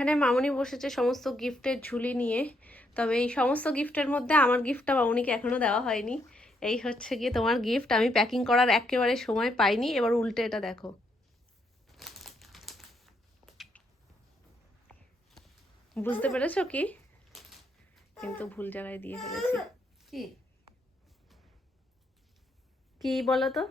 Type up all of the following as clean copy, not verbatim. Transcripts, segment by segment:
এখানে মামুনি বসেছে সমস্ত গিফটের ঝুলি নিয়ে। তবে এই সমস্ত গিফটের মধ্যে আমার গিফটটা মামুনিকে এখনো দেওয়া হয়নি। এই হচ্ছে গিয়ে তোমার গিফট। আমি প্যাকিং করার একেবারে সময় পাইনি। এবার উল্টে এটা দেখো। বুঝতে পেরেছো কি? কিন্তু ভুল জায়গায় দিয়ে ফেলেছি। কি বলো তো?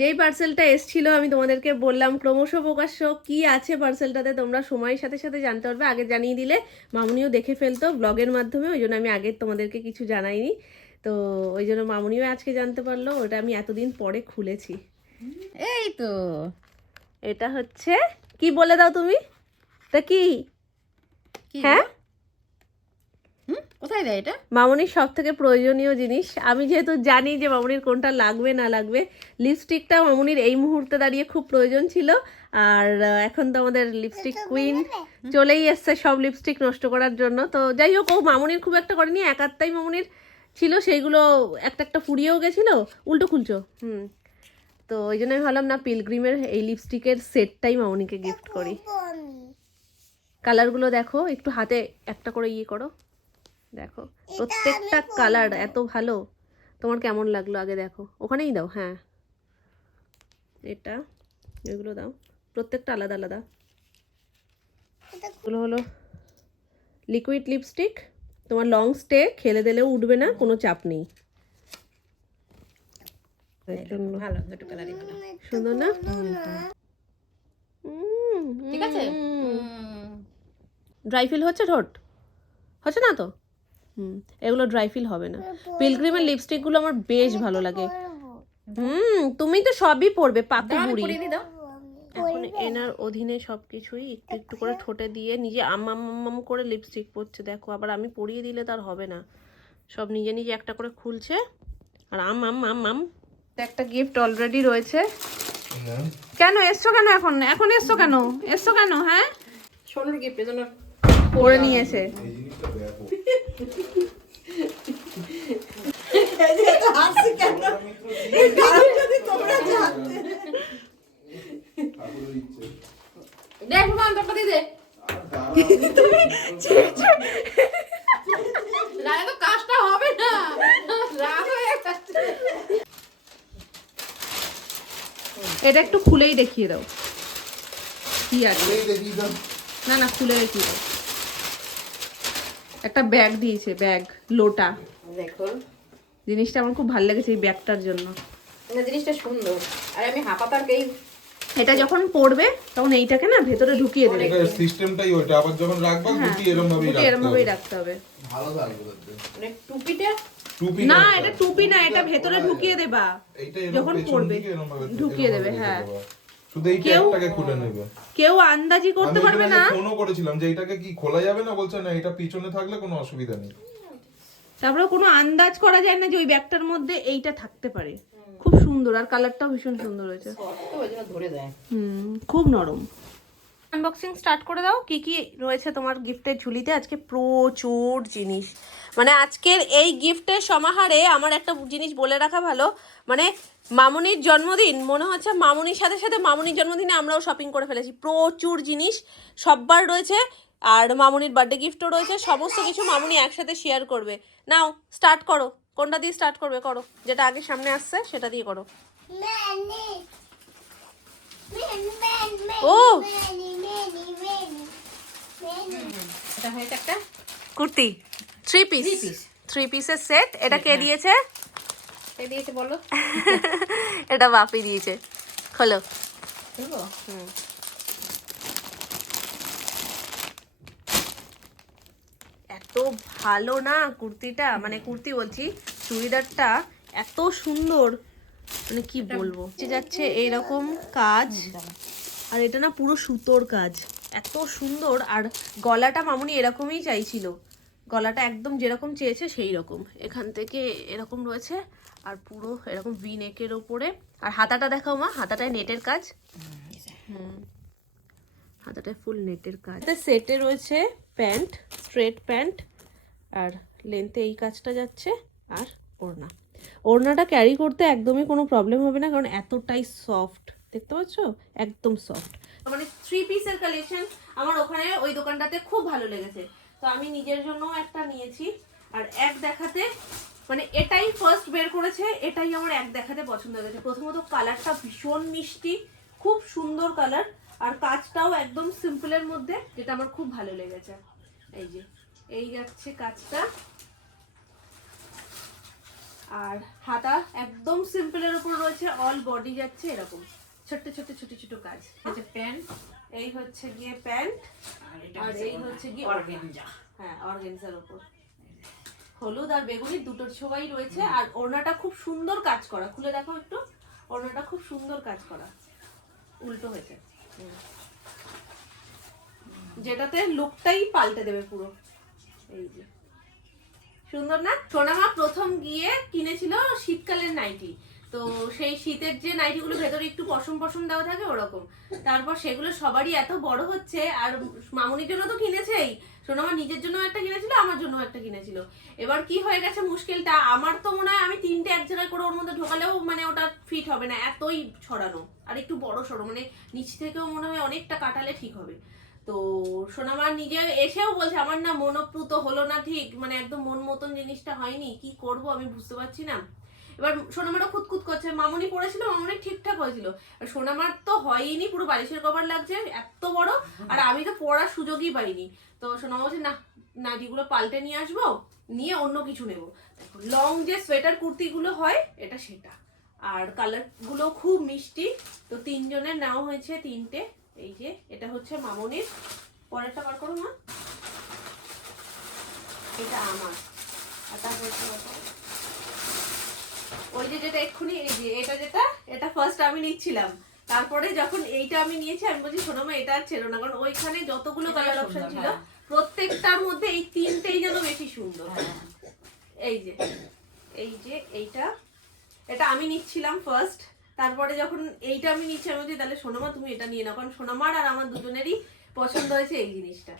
যেই পার্সেলটা এসছিল আমি তোমাদেরকে বললাম ক্রমশ প্রকাশ্য কি আছে পার্সেলটাতে তোমরা সময়ের সাথে সাথে জানতে পারবে। আগে জানিয়ে দিলে মামুনিও দেখে ফেলতো ব্লগের মাধ্যমে, ওই জন্য আমি আগে তোমাদেরকে কিছু জানাইনি। তো ওই জন্য মামুনিও আজকে জানতে পারলো। ওটা আমি এতদিন পরে খুলেছি। এই তো এটা হচ্ছে কি বলে দাও তুমি? তা কি? হ্যাঁ, কোথায় দেয় এটা? মামুনির সব থেকে প্রয়োজনীয় জিনিস। আমি যেহেতু জানি যে মামুনির কোনটা লাগবে না লাগবে, লিপস্টিকটা মামুনির এই মুহূর্তে দাঁড়িয়ে খুব প্রয়োজন ছিল। আর এখন তো আমাদের লিপস্টিক কুইন চলেই এসছে সব লিপস্টিক নষ্ট করার জন্য। তো যাই হোক, ও মামুনির খুব একটা করেনি, একাত্তাই মামুনির ছিল, সেইগুলো একটা একটা ফুরিয়েও গেছিলো। উল্টো খুলছো। তো ওই জন্য আমি ভাবলাম না, পিলগ্রিমের এই লিপস্টিকের সেটটাই মামুনিকে গিফট করি। কালারগুলো দেখো, একটু হাতে একটা করে ইয়ে করো, দেখো প্রত্যেকটা কালার এত ভালো। তোমার কেমন লাগলো আগে দেখো, ওখানেই দাও। হ্যাঁ, এটা এগুলো দাও, প্রত্যেকটা আলাদা আলাদা। এগুলো হলো লিকুইড লিপস্টিক, তোমার লং স্টে, খেলে দিলেও উঠবে না, কোনো চাপ নেই। ভালো, দুটো কালারই ভালো। সুন্দর না? ঠিক আছে। ড্রাই ফিল হচ্ছে ঠোঁট? হচ্ছে না তো? এগুলো ড্রাই ফিল হবে না। পিলগ্রিমের লিপস্টিকগুলো আমার বেশ ভালো লাগে। তুমি তো সবই পরবে, পাকু বুড়ি। এখন এনার অধীনে সবকিছুই একটু একটু করে ঠোঁটে দিয়ে নিজে আম করে লিপস্টিক পরছে। দেখো, আবার আমি পরিয়ে দিলে তার হবে না। সব নিজে নিজে একটা করে খুলছে আর আম। একটা গিফট অলরেডি রয়েছে। কেন এসছো কেন? এখন এসছো কেন? এসছো কেন? হ্যাঁ, সোনুর গিফট এজন্য পরে নিয়েছে। দেখ বাবা, তোরটা দিয়ে দে। না, তো কাজটা হবে না, রাগ হয়ে যাচ্ছে। এটা একটু খুলেই দেখিয়ে দাও কি আছে। না না, খুলে দেখিয়ে দাও। একটা ব্যাগ দিয়েছে, ব্যাগ লোটা। দেখো, জিনিসটা আমার খুব ভালো লেগেছে এই ব্যাগটার জন্য। না জিনিসটা সুন্দর। আর আমি হাঁপাতারকেই এটা যখন পড়বে তখন এইটাকে না ভেতরে ঢুকিয়ে দেবে। এটা সিস্টেমটাই ওইটা, আবার যখন রাখবা গুটি এরকম ভাবেই রাখতে হবে। ভালো থাকবে। মানে টুপিটা টুপি না, এটা টুপি না, এটা ভেতরে ঢুকিয়ে দেবা। যখন পড়বে ঢুকিয়ে দেবে। হ্যাঁ, শুধু এই ট্যাগটাকে খুলে নেবে। কেউ আন্দাজি করতে পারবে না। ফোনও করেছিলাম যে এটাকে কি খোলা যাবে না, বলছে না এটা পিছনে থাকলে কোনো অসুবিধা নেই। তারপরে কোনো আন্দাজ করা যায় না যে ওই ব্যাগটার মধ্যে এইটা থাকতে পারে। খুব সুন্দর, আর কালারটাও ভীষণ সুন্দর হয়েছে। ধরে দেয়। খুব নরম। আনবক্সিং স্টার্ট করে দাও। কি কি রয়েছে তোমার গিফটের ঝুলিতে? আজকে প্রচুর জিনিস, মানে আজকের এই গিফটের সমাহারে আমার একটা জিনিস বলে রাখা ভালো, মানে মামুনির জন্মদিন মনে হচ্ছে মামুনির সাথে সাথে মামুনির জন্মদিনে আমরাও শপিং করে ফেলেছি। প্রচুর জিনিস সববার রয়েছে, আর মামুনির বার্থডে গিফটও রয়েছে। সমস্ত কিছু মামুনি একসাথে শেয়ার করবে। নাও স্টার্ট করো, কোনটা দিয়ে স্টার্ট করবে? করো, যেটা আগে সামনে আসছে সেটা দিয়ে করো। ও, এটা হয়েছে একটা কুর্তি, থ্রি পিসের সেট। এটা কে দিয়েছে? কে দিয়েছে বলো? এটা বাপি দিয়েছে। খোলো। দেখো, এত ভালো না কুর্তিটা, মানে কুর্তি বলছি, চুড়িদারটা এত সুন্দর, মানে কি বলবো। যাচ্ছে এইরকম কাজ, আর এটা না পুরো সুতোর কাজ, এত সুন্দর। আর গলাটা মামুনি এরকমই চাইছিল, গলাটা একদম যেরকম চেয়েছে সেই রকম। এখান থেকে এরকম রয়েছে, আর পুরো এরকম ভি নেকের ওপরে। আর হাতাটা দেখাও মা, হাতাটায় নেটের কাজ। হাতাটায় ফুল নেটের কাজ। সেটে রয়েছে প্যান্ট, স্ট্রেট প্যান্ট, আর লেন্থে এই কাজটা যাচ্ছে, আর ওড়না। ওড়নাটা ক্যারি করতে একদমই কোনো প্রবলেম হবে না, কারণ এতটাই সফট, দেখতে পাচ্ছ একদম সফট। মানে 3 পিসের কালেকশন আমার ওখানে ওই দোকানটাতে খুব ভালো লেগেছে, তো আমি নিজের জন্য একটা নিয়েছি। আর এক দেখাতে মানে এটাই ফার্স্ট বের করেছে, এটাই আমার এক দেখাতে পছন্দ হয়েছে। প্রথমত কালারটা ভীষণ মিষ্টি, খুব সুন্দর কালার, আর কাজটাও একদম সিম্পলের মধ্যে, যেটা আমার খুব ভালো লেগেছে। এই যে এই যাচ্ছে কাজটা, আর হাতা একদম সিম্পলের উপর রয়েছে, অল বডি যাচ্ছে এরকম ছোট্ট ছোট্ট ছোট ছোট কাজ। প্যান্ট, এই হচ্ছে গিয়ে প্যান্ট, আর এই হচ্ছে গিয়ে অর্গানজা। হ্যাঁ অর্গানজার উপর হলুদ আর বেগুনি দুটোর ছোঁয়াই রয়েছে। আর ওড়নাটা খুব সুন্দর কাজ করা, খুলে দেখো একটু, ওড়নাটা খুব সুন্দর কাজ করা, উল্টো হয়েছে, যেটাতে লুকটাই পাল্টে দেবে পুরো। এই যে সুন্দর না? সোনামা প্রথম গিয়ে কিনেছিল শীতকালের নাইটি, তো সেই শীতের যে নাইটিগুলো ভেতরে একটু পশম পশম দেওয়া থাকে ওরকম, তারপর সেগুলো সবারই এত বড় হচ্ছে, আর মামুনির জন্য তো কিনেছেই, সোনামা নিজের জন্য একটা কিনেছিল, আমার জন্য একটা কিনেছিল। এবার কি হয়ে গেছে মুশকিলটা, আমার তো মনে হয় আমি 3টে এক জায়গায় করে ওর মধ্যে ঢোকালেও মানে ওটা ফিট হবে না, এতই ছড়ানো, আর একটু বড় সড়ো, মানে নিচ থেকেও মনে হয় অনেকটা কাটালে ঠিক হবে। তো সোনামা নিজে এসেও বলছে আমার না মনোপ্রুত হলো না, ঠিক মানে একদম মন মতন জিনিসটা হয়নি, কি করব আমি বুঝতে পারছি না। এবার সোনামারও খুঁতখুত করছে, মামুনি পড়েছিল, মামুনি ঠিকঠাক হয়েছিল, আর সোনামার তো হয়নি, পুরো বালিশের কভার লাগছে এত বড়, আর আমি তো পড়ার সুযোগই পাইনি। তো সোনামা বলছে না, নাইটিগুলো পাল্টে নিয়ে আসবো, নিয়ে অন্য কিছু নেবো। দেখো লং যে সোয়েটার কুর্তিগুলো হয় এটা সেটা, আর কালারগুলো খুব মিষ্টি। তো 3 জনের নেওয়া হয়েছে 3টে। এই যে এটা হচ্ছে মামনির, পরেরটা বার করো মা, এটা আমার, আর তারপর ওই যে যেটা এক্ষুনি, এই যে এটা যেটা, এটা ফার্স্ট আমি নিচ্ছিলাম, তারপরে যখন এইটা আমি নিয়েছি আমি বলছি শোনো মা এটা আর ছেড়ো না, কারণ ওইখানে যতগুলো কালার অপশন ছিল প্রত্যেকটার মধ্যে এই 3টেই যেন বেশি সুন্দর। এই যে এই যে এইটা, এটা আমি নিচ্ছিলাম ফার্স্ট, তারপরে যখন এইটা আমি নিচ্ছি আমি বলছি তাহলে সোনামা তুমি এটা নিয়ে নাও, কারণ সোনামার আর আমার দুজনেরই পছন্দ হয়েছে এই জিনিসটা।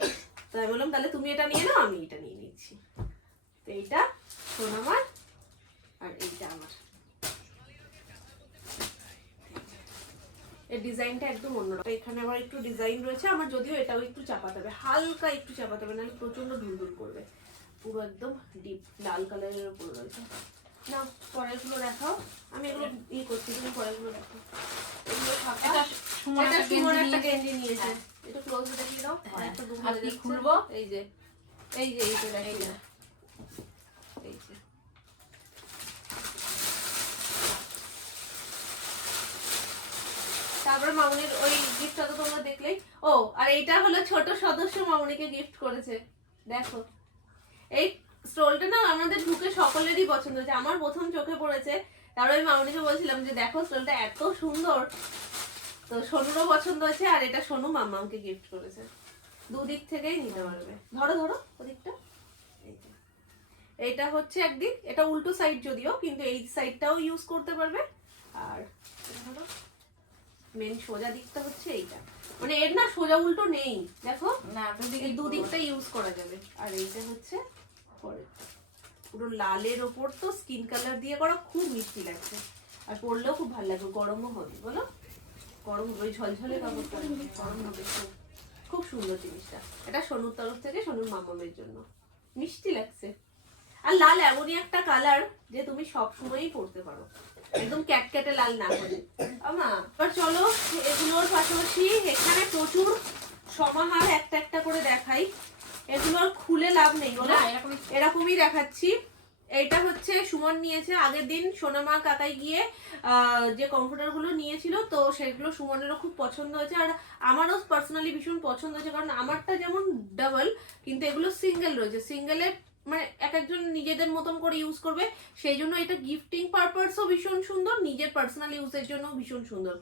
তো আমি বললাম তাহলে তুমি এটা নিয়ে নাও, আমি এটা নিয়ে নিচ্ছি। তো এইটা সোনামার আর এইটা আমার। এর ডিজাইনটা একদম অন্যরকম, এখানে আবার একটু ডিজাইন রয়েছে, আমার যদিও এটাও একটু চাপাতে হবে, হালকা একটু চাপাতে হবে, নাহলে প্রচন্ড ঢুলঢুল করবে, পুরো একদম ডিপ লাল কালারের উপর রয়েছে। না পরেরগুলো দেখাও, আমি এগুলো করছি, তুমি পরেরগুলো দেখো। এগুলো ফাঁকা, এটা সুমন একটা গেঞ্জি নিয়েছে, এটা ক্লোজ দেখিয়ে দাও, আর একটা দুপুরে দেখছি খুলবো। এই যে এই যে এইটা দেখিয়ে দাও, এই যে তারপরে মামুনির ওই গিফটটা তো তোমরা দেখলেই। ও আর এইটা হলো ছোট সদস্য মামুনিকে গিফট করেছে, দেখো এই স্টোলটা না আমাদের ঢুকে সকলেরই পছন্দ হয়েছে, আমার প্রথম চোখে পড়েছে, তারপরে আমি মামুনিকে বলছিলাম যে দেখো স্টোলটা এত সুন্দর, তো সোনুরও পছন্দ হয়েছে, আর এটা সোনু মাম্মাকে গিফট করেছে, দুদিক থেকেই নিতে পারবে। ধরো ধরো ওদিকটা, এইটা হচ্ছে একদিক, এটা উল্টো সাইড যদিও, কিন্তু এই সাইডটাও ইউজ করতে পারবে, আর ধরো মেন সোজা দিকটা হচ্ছে এইটা, মানে এর না সোজা উল্টো নেই, দেখো না দুদিকটা ইউজ করা যাবে। আর এইটা হচ্ছে পুরো লালের ওপর তো স্কিন কালার দিয়ে করা, খুব মিষ্টি লাগছে, আর পরলেও খুব ভালো লাগবে, গরমও হবে, বলো গরম ওই ঝলঝলে কাপড় পরলে গরম হবে, খুব সুন্দর জিনিসটা। এটা সোনুর তরফ থেকে সোনুর মামামের জন্য, মিষ্টি লাগছে। আর লাল এমনই একটা কালার যে তুমি সব সময়ই পরতে পারো, একদম ক্যাটক্যাটে লাল না করে। আমা এবার চলো এগুলোর পাশাপাশি এখানে প্রচুর সমাহার একটা একটা করে দেখাই, এগুলো আর খুলে লাভ নেই বলো, এরকমই দেখাচ্ছি। এইটা হচ্ছে সুমন নিয়েছে আগের দিন, সোনামা কাকাই গিয়ে যে কমফোর্টার গুলো নিয়েছিল, তো সেগুলো সুমনেরও খুব পছন্দ হয়েছে, আর আমারও পার্সোনালি ভীষণ পছন্দ হয়েছে, কারণ আমারটা যেমন ডাবল কিন্তু এগুলো সিঙ্গেল রয়েছে, সিঙ্গেলে মানে এক একজন নিজেদের মতন করে ইউজ করবে, সেই জন্য এটা গিফটিং পারপাসও ভীষণ সুন্দর, নিজের পার্সোনাল ইউজের জন্য ভীষণ সুন্দর।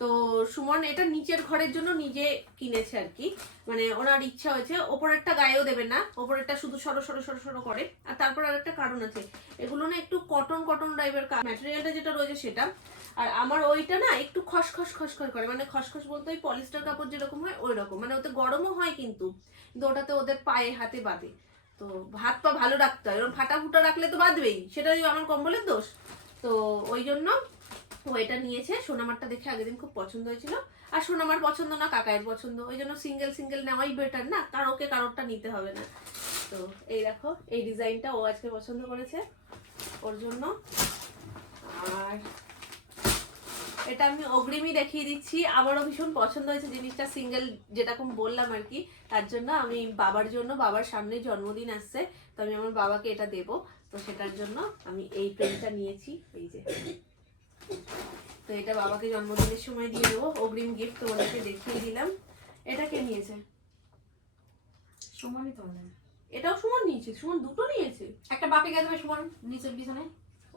তো সুমন এটা নিচের ঘরের জন্য নিজে কিনেছে আর কি, মানে ওনার ইচ্ছা হয়েছে, ওপরেরটা গায়েও দেবে না, ওপরেরটা শুধু সরো সরো সরো সরো করে। আর তারপর আর একটা কারণ আছে, এগুলো না একটু কটন কটন টাইপের ম্যাটেরিয়ালটা যেটা রয়েছে সেটা, আর আমার ওইটা না একটু খসখস খসখস করে, মানে খসখস বলতে ওই পলিস্টার কাপড় যেরকম হয় ওই রকম, মানে ওতে গরমও হয় কিন্তু ওটাতে ওদের পায়ে হাতে বাঁধে, তো হাত পা ভালো রাখতে হয়, এরকম ফাটা ফুটা রাখলে তো বাঁধবেই, সেটাই আমার কম্বলের দোষ। তো ওই জন্য ও এটা নিয়েছে। সোনামারটা দেখে আগের দিন খুব পছন্দ হয়েছিল, আর সোনামার পছন্দ না কাকায়ের পছন্দ, ওই জন্য সিঙ্গেল সিঙ্গেল নেওয়াই বেটার না, কারোকে কারোরটা নিতে হবে না। তো এই দেখো এই ডিজাইনটা ও আজকে পছন্দ করেছে ওর জন্য। আর এটা আমি অগ্রিমই দেখিয়ে দিচ্ছি, আমারও ভীষণ পছন্দ হয়েছে জিনিসটা, সিঙ্গেল যেরকম বললাম আর কি। তার জন্য আমি বাবার জন্য, বাবার সামনে জন্মদিন আসছে, তো আমি আমার বাবাকে এটা দেব, তো সেটার জন্য আমি এই পেনটা নিয়েছি। এই যে, তো এটা বাবাকে জন্মদিনের সময় দিয়ে দেবো, অগ্রিম গিফট তোমাদেরকে দেখিয়ে দিলাম। এটা কে নিয়েছে? সুমনই তো। এটাও সুমন নিয়েছে? সুমন দুটো নিয়েছে? একটা বাপি গায়ে দেবে সুমন নিচের পিছনে।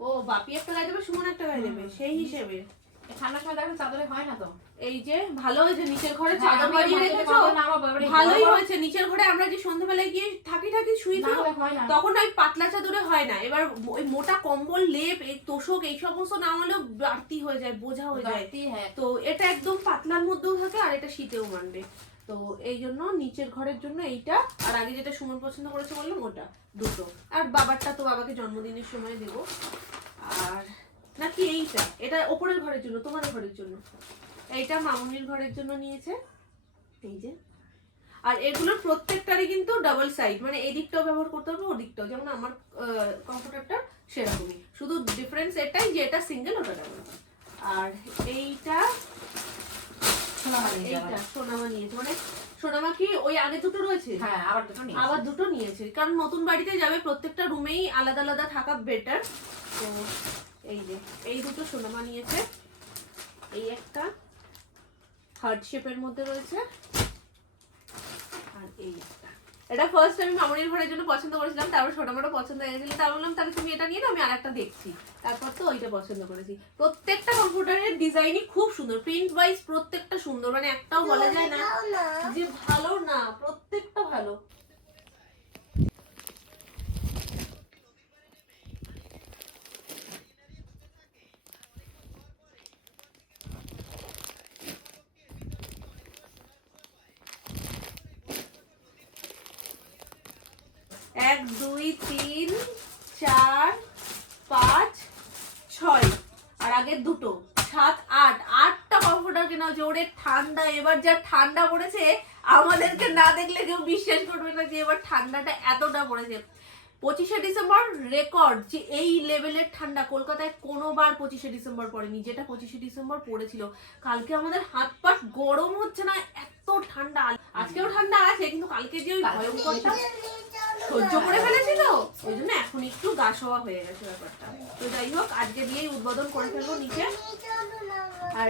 ও বাপি একটা গায়ে দেবে, সুমন একটা গায়ে দেবে, সেই হিসেবে। ঠান্ডার সময় দেখো চাদরে হয় না তো। এই যে ভালো হয়েছে নিচের ঘরে চাদর বাড়িয়ে রেখেছো, ভালোই হয়েছে। নিচের ঘরে আমরা যে সন্ধ্যাবেলায় গিয়ে থাকি শুই তো, তখন ওই পাতলা চাদরে হয় না, এবার ওই মোটা কম্বল লেপ এই তোষক এই সমস্ত না হলেও বাড়তি হয়ে যায়, বোঝা হয়ে যায়। তো এটা একদম পাতলার মধ্যেও থাকে, আর এটা শীতেও মানবে। তো এই জন্য নিচের ঘরের জন্য এইটা, আর আগে যেটা সুমন পছন্দ করেছে বললাম ওটা, দুটো। আর বাবারটা তো বাবাকে জন্মদিনের সময় দেবো। আর নাকি এইটা, এটা ওপরের ঘরের জন্য, তোমাদের ঘরের জন্য। এইটা মামুনির ঘরের জন্য নিয়েছে, এই যে। আর এগুলোর প্রত্যেকটারই কিন্তু ডাবল সাইড, মানে এই দিকটাও ব্যবহার করতে হবে, ওদিকটাও, যেমন আমার কম্পিউটারটা সেরকমই, শুধু ডিফারেন্স এটাই যে এটা সিঙ্গেল ওটা ডাবল। আর এইটা সোনামা নিয়েছে, মানে সোনামা কি ওই আগে দুটো রয়েছে? হ্যাঁ, আবার দুটো নিয়েছে, কারণ নতুন বাড়িতে যাবে, প্রত্যেকটা রুমেই আলাদা আলাদা থাকা বেটার। তো এই যে এই দুটো সোনামা নিয়েছে, এই একটা হার্ট শেপের মধ্যে রয়েছে, আর এই একটা। এটা ফার্স্ট আমি মামনির ঘরের জন্য পছন্দ করেছিলাম, তারপর সোনামাটা পছন্দ হয়ে গেছিল, তারপর বললাম তাহলে তুমি এটা নিয়ে নাও, আমি আরেকটা দেখছি, তারপর তো ওইটা পছন্দ করেছি। প্রত্যেকটা কম্পিউটারের ডিজাইনই খুব সুন্দর, প্রিন্ট ওয়াইজ প্রত্যেকটা সুন্দর, মানে একটাও বলা যায় না যে ভালো না, প্রত্যেকটা ভালো। এক দুই তিন চার পাঁচ ছয়, আর আগে দুটো, সাত আট, আটটা কম্পিউটার কেনা হচ্ছে। ওরে ঠান্ডা, এবার যা ঠান্ডা পড়েছে, আমাদেরকে না দেখলে কেউ বিশ্বাস করবে না যে এবার ঠান্ডাটা এতটা পড়েছে। 25শে ডিসেম্বর রেকর্ড, যে এই লেভেলের ঠান্ডা কলকাতায় কোনোবার 25শে ডিসেম্বর পড়েনি, যেটা 25শে ডিসেম্বর পড়েছিল। কালকে আমাদের হাত পা গরম হচ্ছে না, এত ঠান্ডা। আজকেও ঠান্ডা আছে, কিন্তু কালকে যে ওই ভয়ঙ্করটা সহ্য করে ফেলেছি, তো ওই জন্য এখন একটু গা শোয়া হয়ে গেছে ব্যাপারটা। তো যাই হোক, আজকে দিয়েই উদ্বোধন করে ফেলবো নিচে। আর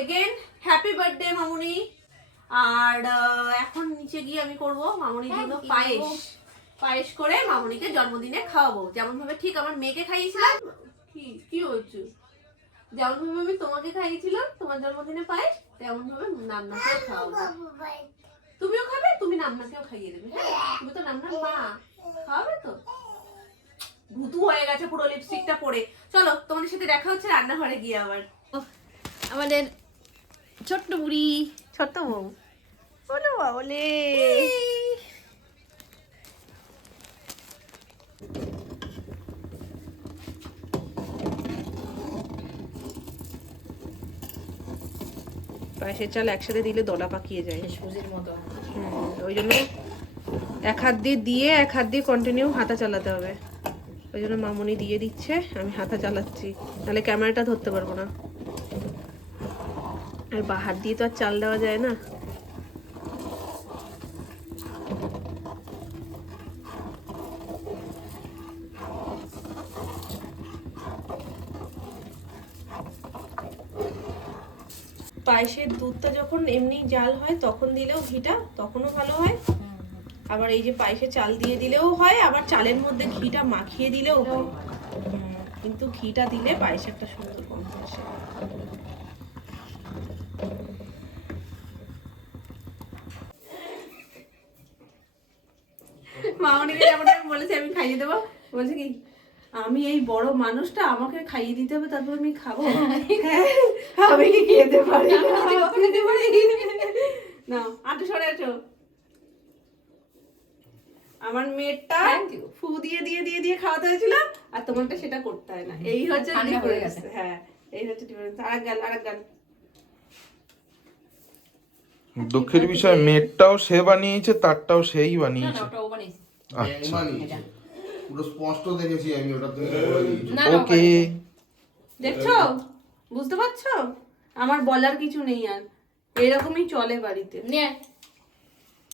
এগেন হ্যাপি বার্থডে মামুনি। আর এখন নিচে গিয়ে আমি করব মামুনির জন্য পায়েস করে মামুনিকে জন্মদিনে খাওয়াবো, যেমন ভাবে ঠিক আমার মেয়েকে খাইয়েছিলাম। কি হচ্ছে, যেমন ভাবে আমি তোমাকে খাইয়েছিলাম তোমার জন্মদিনে পায়েস, তেমন ভাবে নান্নাকেও খাওয়াবো। তুমিও খাবে, তুমি নান্নাকেও খাইয়ে দেবে। হ্যাঁ, তুমি তো নান্নার মা, খাওয়াবে তো। ভুতু হয়ে গেছে পুরো লিপস্টিকটা পরে। চলো তোমাদের সাথে দেখা হচ্ছে রান্নাঘরে গিয়ে। আবার আমাদের ছোট্ট বুড়ি, ছোট্ট বউ, বলো বলে পায়েসের চাল একসাথে দিলে দলা পাকিয়ে যায়, সুজির মতো। ওই জন্য এক হাত দিয়ে এক হাত দিয়ে কন্টিনিউ হাতা চালাতে হবে। ওই জন্য মামুনি দিয়ে দিচ্ছে, আমি হাতা চালাচ্ছি, নাহলে ক্যামেরাটা ধরতে পারবো না। আর বাহার দিয়ে তো আর চাল দেওয়া যায় না। পায়েসের দুধটা যখন এমনি জাল হয় তখন দিলেও ঘিটা তখনও ভালো হয়, আবার এই যে পায়েসে চাল দিয়ে দিলেও হয়, আবার চালের মধ্যে ঘিটা মাখিয়ে দিলেও হয়। কিন্তু ঘিটা দিলে পায়েসে একটা সুন্দর গন্ধ আসে। মামনিকে যেমন আমি বলেছি আমি খাইয়ে দেবো, বলছে কি আমি এই বড় মানুষটা, আমাকে খাইয়ে দিতে হবে, তারপর আমি খাবো। আমি কি খেতে পারি না, আটো সরে আছো। আমার মেয়েটা Thank you. ফু দিয়ে দিয়ে দিয়ে দিয়ে খাওয়াতে হয়েছিল আর তোমারটা সেটা করতে হয় না। এই হচ্ছে ঠান্ডা হয়ে গেছে। difference। হ্যাঁ, এই হচ্ছে ডিফারেন্স। আরেক গাল। দুঃখের বিষয় মেটটাও সে বানিয়েছে, তারটাও সেই না না বানিয়েছে। ওটা ও বানিয়েছে। আচ্ছা বানিয়েছে। পুরো স্পষ্ট দেখেছি আমি, ওটা তুমি করে দিয়েছো। না না ও ওকে। বানিয়েছে। দেখছো, বুঝতে পারছো? আমার বলার কিছু নেই আর, এরকমই চলে বাড়িতে। নে